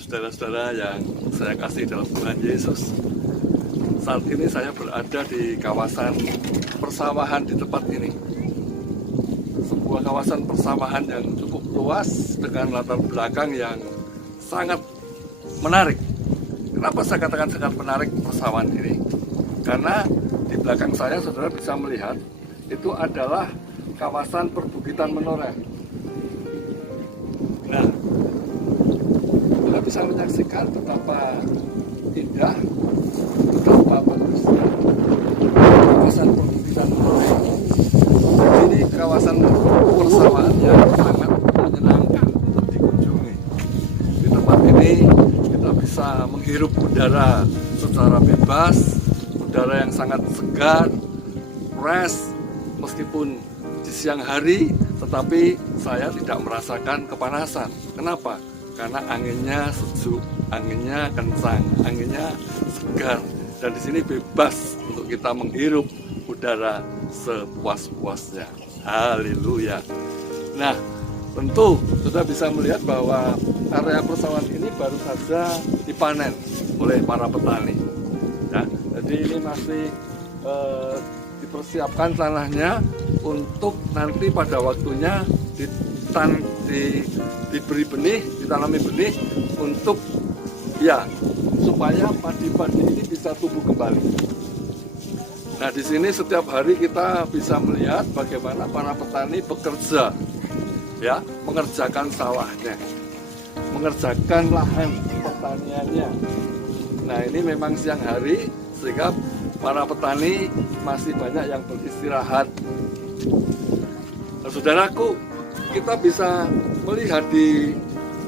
saudara-saudara yang saya kasih dalam Tuhan Yesus. Saat ini saya berada di kawasan persawahan di tempat ini. Sebuah kawasan persawahan yang cukup luas dengan latar belakang yang sangat menarik. Kenapa saya katakan sangat menarik persawahan ini? Karena di belakang saya saudara bisa melihat itu adalah kawasan perbukitan Menoreh. Nah, kita bisa menyaksikan betapa indah, betapa bagusnya kawasan perbukitan Menoreh. Ini kawasan persawahan yang sangat menyenangkan untuk dikunjungi. Di tempat ini kita bisa menghirup udara secara bebas, udara yang sangat segar, fresh, meskipun di siang hari, tetapi saya tidak merasakan kepanasan. Kenapa? Karena anginnya sejuk, anginnya kencang, anginnya segar, dan di sini bebas untuk kita menghirup udara sepuas-puasnya. Haleluya. Nah, tentu sudah bisa melihat bahwa area persawahan ini baru saja dipanen oleh para petani. Nah, jadi ini masih dipersiapkan tanahnya untuk nanti pada waktunya diberi benih, ditanami benih untuk supaya padi-padi ini bisa tumbuh kembali. Nah, di sini setiap hari kita bisa melihat bagaimana para petani bekerja, mengerjakan sawahnya, mengerjakan lahan pertaniannya. Nah, ini memang siang hari sehingga para petani masih banyak yang beristirahat. Nah, saudaraku, kita bisa melihat di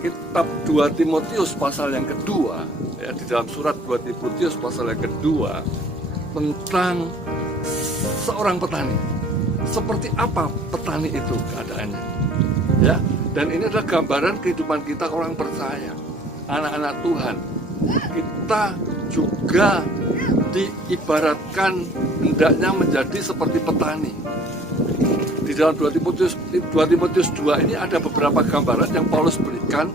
kitab 2 Timotius pasal yang kedua, di dalam surat 2 Timotius pasal yang kedua, tentang seorang petani. Seperti apa petani itu keadaannya? Dan ini adalah gambaran kehidupan kita orang percaya, anak-anak Tuhan. Kita juga diibaratkan hendaknya menjadi seperti petani. Di dalam 2 Timotius 2 ini ada beberapa gambaran yang Paulus berikan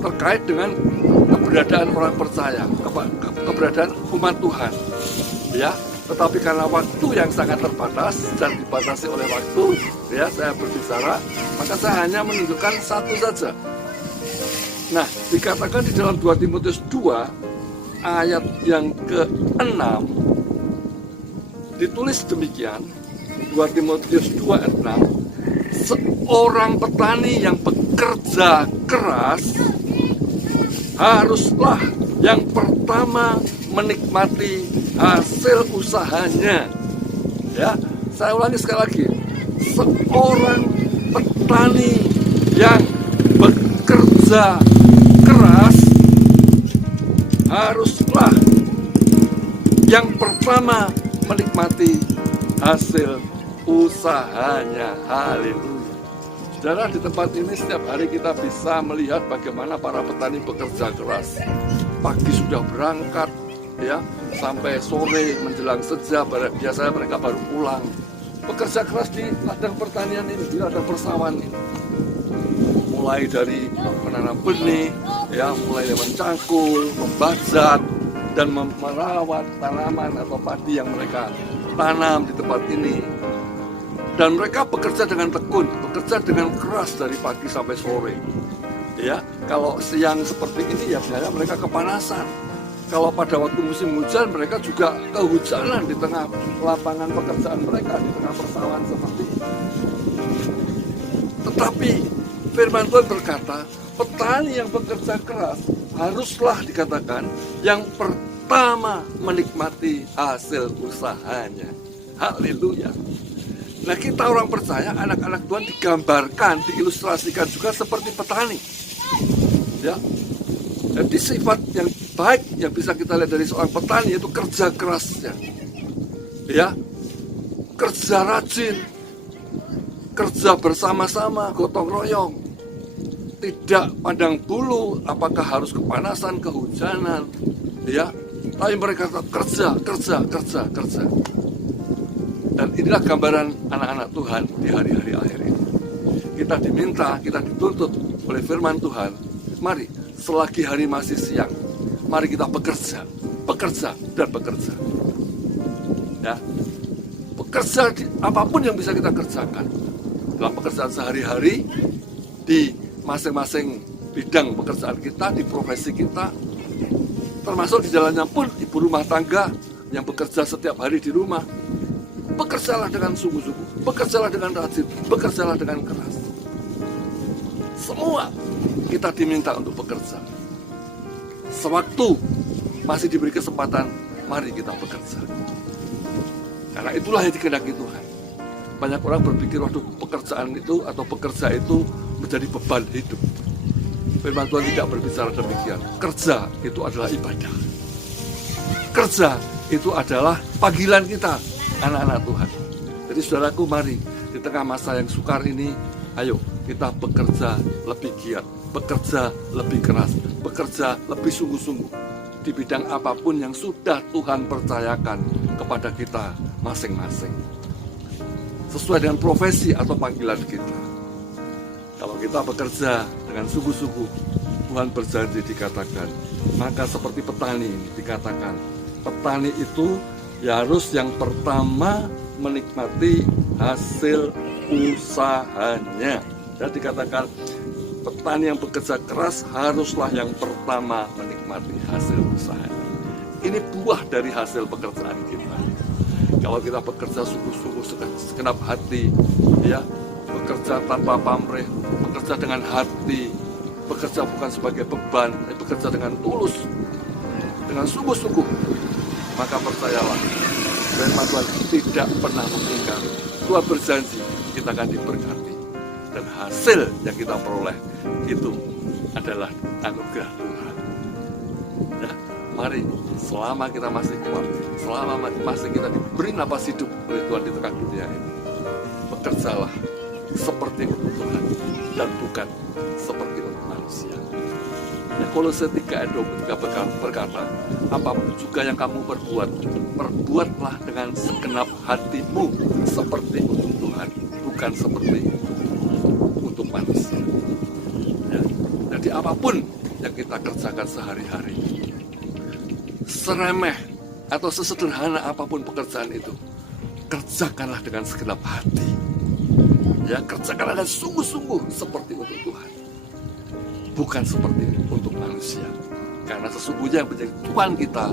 terkait dengan keberadaan orang percaya, keberadaan umat Tuhan. Tetapi karena waktu yang sangat terbatas dan dibatasi oleh waktu, saya berbicara, maka saya hanya menunjukkan satu saja. Nah, dikatakan di dalam 2 Timotius 2 ayat yang ke-6 ditulis demikian, 2 Timotius 2 ayat 6, seorang petani yang bekerja keras haruslah yang pertama menikmati hasil usahanya. Saya ulangi sekali lagi, seorang petani yang bekerja keras haruslah yang pertama menikmati hasil usahanya. Haleluya. Saudara, di tempat ini setiap hari kita bisa melihat bagaimana para petani bekerja keras. Pagi sudah berangkat, sampai sore menjelang senja biasanya mereka baru pulang. Bekerja keras di ladang pertanian ini, di ladang persawahan ini. Mulai dari menanam benih, mulai dari mencangkul, membajak, dan merawat tanaman atau padi yang mereka tanam di tempat ini. Dan mereka bekerja dengan tekun, bekerja dengan keras dari pagi sampai sore. Kalau siang seperti ini biasanya mereka kepanasan. Kalau pada waktu musim hujan mereka juga kehujanan di tengah lapangan pekerjaan mereka, di tengah persawahan seperti ini. Tetapi firman Tuhan berkata, petani yang bekerja keras haruslah dikatakan yang pertama menikmati hasil usahanya. Haleluya. Nah, kita orang percaya, anak-anak Tuhan digambarkan, diilustrasikan juga seperti petani. Jadi sifat yang baik yang bisa kita lihat dari seorang petani yaitu kerja kerasnya. Kerja rajin, kerja bersama-sama, gotong royong. Tidak pandang bulu apakah harus kepanasan, kehujanan, tapi mereka kerja. Dan inilah gambaran anak-anak Tuhan di hari-hari akhir ini. Kita diminta, kita dituntut oleh firman Tuhan, mari selagi hari masih siang, mari kita bekerja, bekerja, dan bekerja. Ya, bekerja di apapun yang bisa kita kerjakan dalam pekerjaan sehari-hari, di masing-masing bidang pekerjaan kita, di profesi kita, termasuk di jalannya pun ibu rumah tangga yang bekerja setiap hari di rumah. Bekerjalah dengan sungguh-sungguh, bekerjalah dengan rajin, bekerjalah dengan keras. Semua kita diminta untuk bekerja. Sewaktu masih diberi kesempatan, mari kita bekerja. Karena itulah yang dikehendaki Tuhan. Banyak orang berpikir, waduh, pekerjaan itu atau bekerja itu menjadi beban hidup. Firman Tuhan tidak berbicara demikian. Kerja itu adalah ibadah. Kerja itu adalah panggilan kita, anak-anak Tuhan. Jadi saudaraku, mari di tengah masa yang sukar ini, ayo kita bekerja lebih giat, bekerja lebih keras, bekerja lebih sungguh-sungguh di bidang apapun yang sudah Tuhan percayakan kepada kita masing-masing, sesuai dengan profesi atau panggilan kita. Kalau kita bekerja dengan sungguh-sungguh, Tuhan berjanji dikatakan, maka seperti petani dikatakan, petani itu ya harus yang pertama menikmati hasil usahanya. Dan dikatakan petani yang bekerja keras haruslah yang pertama menikmati hasil usahanya. Ini buah dari hasil pekerjaan kita. Kalau kita bekerja sungguh-sungguh segenap hati, ya, bekerja tanpa pamrih, bekerja dengan hati, bekerja bukan sebagai beban, bekerja dengan tulus, dengan sungguh-sungguh, maka percayalah, firman Tuhan tidak pernah mengingkari. Tuhan berjanji kita akan diberkati, dan hasil yang kita peroleh itu adalah anugerah Tuhan. Ya, mari selama kita masih kuat, selama masih kita diberi napas hidup oleh Tuhan di tengah dunia ini, bekerjalah seperti untuk Tuhan dan bukan seperti untuk manusia. Ya, Kolose 3 ayat 23 berkata, apapun juga yang kamu perbuat, perbuatlah dengan segenap hatimu seperti untuk Tuhan, bukan seperti untuk manusia. Ya, jadi apapun yang kita kerjakan sehari-hari, seremeh atau sesederhana apapun pekerjaan itu, kerjakanlah dengan segenap hati. Ya, kerjakanlah dengan sungguh-sungguh seperti untuk Tuhan, bukan seperti untuk manusia. Karena sesungguhnya yang menjadi Tuhan kita,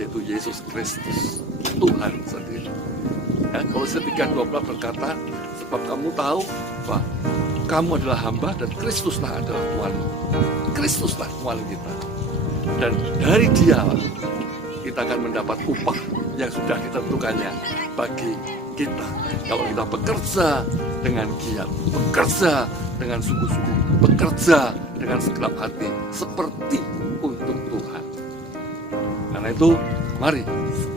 yaitu Yesus Kristus, Tuhan sendiri. Ya, Kolose 3:12 berkata, sebab kamu tahu bahwa kamu adalah hamba dan Kristuslah adalah Tuhan. Kristuslah Tuhan kita. Dan dari Dialah kita akan mendapat upah yang sudah ditentukannya bagi kita. Kalau kita bekerja dengan giat, bekerja dengan sungguh-sungguh, bekerja dengan segenap hati seperti untuk Tuhan. Karena itu, mari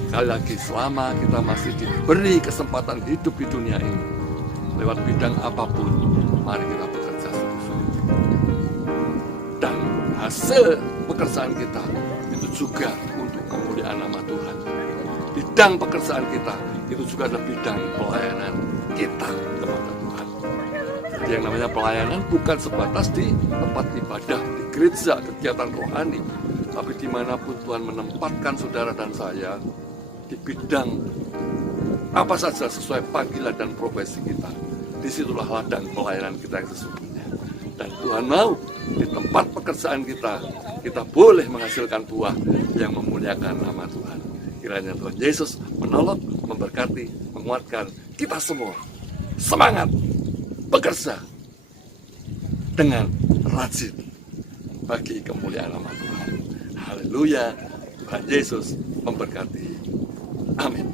sekali lagi, selama kita masih diberi kesempatan hidup di dunia ini, lewat bidang apapun, mari kita bekerja sungguh-sungguh. Dan hasil pekerjaan kita itu juga untuk kemuliaan nama Tuhan. Bidang pekerjaan kita itu juga adalah bidang pelayanan kita kepada Tuhan. Jadi yang namanya pelayanan bukan sebatas di tempat ibadah, di gereja, kegiatan rohani, tapi dimanapun Tuhan menempatkan saudara dan saya, di bidang apa saja sesuai panggilan dan profesi kita, disitulah ladang pelayanan kita yang sesungguhnya. Dan Tuhan mau di tempat pekerjaan kita, kita boleh menghasilkan buah yang memuliakan nama Tuhan. Kiranya Tuhan Yesus menolong, memberkati, menguatkan kita semua. Semangat bekerja dengan rajin bagi kemuliaan nama Tuhan. Haleluya, Tuhan Yesus memberkati. Amin.